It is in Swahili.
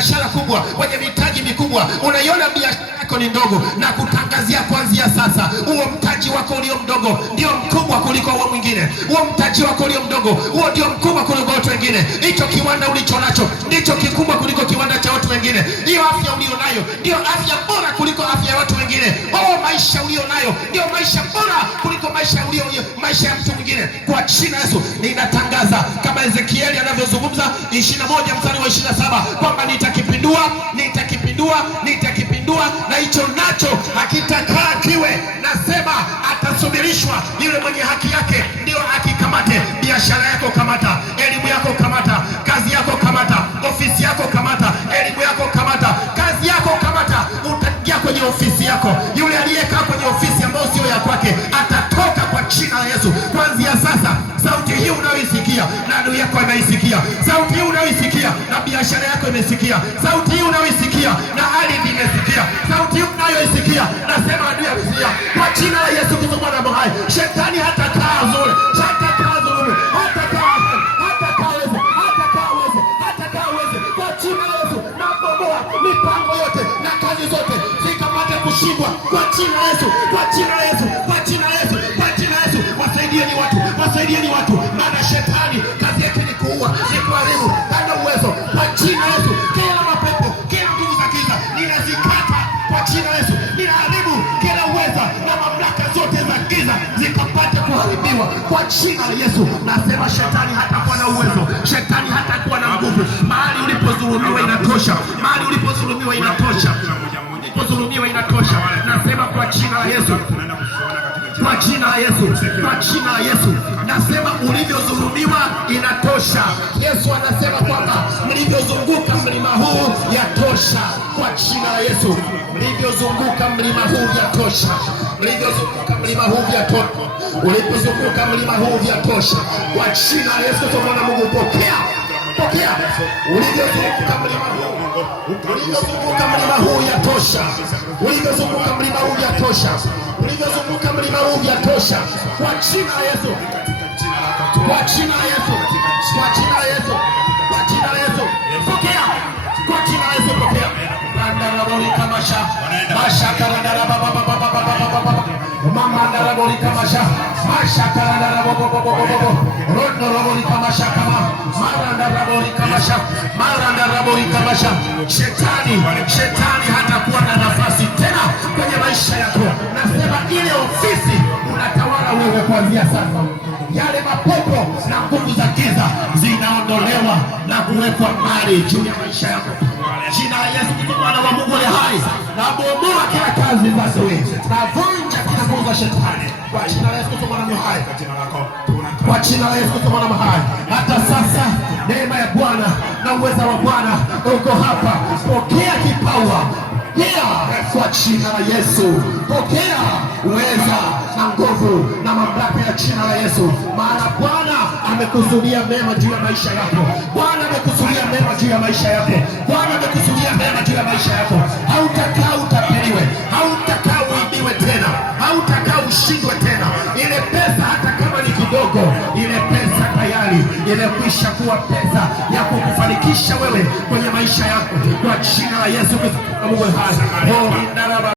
biashara kubwa, wenye mitaji mikubwa, unaiona biashara yako ni ndogo, na kutangazia kuanzia sasa, huo mtaji wako ulio mdogo ndio mkubwa kuliko huo mwingine. Huo mtaji wako ulio mdogo, huo ndio mkubwa kuliko watu wengine. Hicho kiwanda ulicho nacho ndicho kikubwa kuliko kiwanda cha watu wengine. Hiyo afya ulio nayo ndio afya bora kuliko afya ya watu wengine. Maisha ulio nayo ndio maisha bora kuliko maisha ya mtu mwingine. Kwa jina la Yesu ninatangaza kama Ezekieli anavyozungumza 21 mstari wa 27 kwamba nitakipindua na hicho nacho hakitakaa kiwe. Nasema atasubirishwa yule mwenye haki yake ndio akikamate. Biashara yako kamata, elimu yako kamata, kazi yako kamata, ofisi yako kamata, elimu yako kamata, kazi yako kamata. Utaingia kwenye ofisi yako, yule aliyekaa kwenye ofisi ambayo sio ya kwake atatoka kwa jina la Yesu. Kuanzia sasa, sauti hii unayoisikia na adui yako anaisikia, sauti hii unayoisikia na biashara yako imesikia, sauti hii unayoisikia na ardhi imesikia, sauti hii unayoisikia nasema adui amesikia. Kwa jina la Yesu Kristo Bwana hai, shetani hatakaa zuri, hatakaa dhulumu, hatakaa weze. Kwa jina la Yesu nabomoa mipango yote na kazi zote zikapate kushindwa kwa jina la Yesu, kwa jina la Yesu, kwa jina la Yesu, kwa jina la Yesu. Wasaidieni watu, maana shetani kazi yake ni kuua, ni kuharibu, hana uwezo. Kwa jina la Yesu kila mapepo, kila nguvu za giza ninazikata kwa jina la Yesu. Ninaharibu kila uweza na mamlaka zote za giza zikapate kuharibiwa kwa jina la Yesu. Nasema shetani hatakuwa na uwezo, shetani hatakuwa na nguvu. Mahali ulipodhulumiwa inatosha, mahali ulipodhulumiwa inatosha, ulipodhulumiwa inatosha. Nasema kwa jina la Yesu, kwa jina la Yesu, kwa jina la Yesu, nasema ulivyodhulumiwa inatosha. Yesu anasema kwamba mlivyozunguka mlima huu yatosha. Kwa jina la Yesu, mlivyozunguka mlima huu yatosha, mlivyozunguka mlima huu yatosha, ulipozunguka mlima huu yatosha. Kwa jina la Yesu, tunaona Mungu, pokea. Ulivyozunguka mlima huu yatosha, ulivyozunguka mlima huu yatosha, ulivyozunguka mlima huu yatosha. Kwa jina la Yesu, kwa jina la Yesu, kwa jina la Yesu, kwa jina la Yesu, pokea. Kwa jina la Yesu pokea. Bandaraboli kamasha, mashakarandara baba mama ndaraboli kamasha, mashakarandara bobo rondo roboli kamasha kama marandaraboli kamasha, marandaraboli kamasha. Shetani hatakuwa na nafasi tena kwenye maisha yako. Nasema ile ofisi unatawala wewe kuanzia sasa. Yale mapepo na nguvu za giza zinaondolewa na kuwekwa mbali juu ya maisha yako. Jina la Yesu Kristo Mwana wa Mungu aliye hai, nabomoa kila kazi za adui, navunja kila nguvu za shetani kwa jina la Yesu Kristo Mwana wa hai, kwa jina la Yesu Kristo Mwana wa hai. Hata sasa neema ya Bwana na uweza wa Bwana uko hapa. Pokea kipawa kwa jina la Yesu, pokea uweza na nguvu na mamlaka ya jina la Yesu. Maana Bwana amekusudia mema juu ya maisha yako. Bwana amekusudia mema juu ya maisha yako. Bwana amekusudia mema juu ya maisha yako. Hautakaa utapeliwe, hautakaa uibiwe tena, hautakaa ushindwe tena. Ile pesa hata kama ni kidogo, ile pesa tayari imekwisha kuwa pesa ya kukufanikisha wewe kwenye maisha yako kwa jina la Yesu Kristo Mungu hai.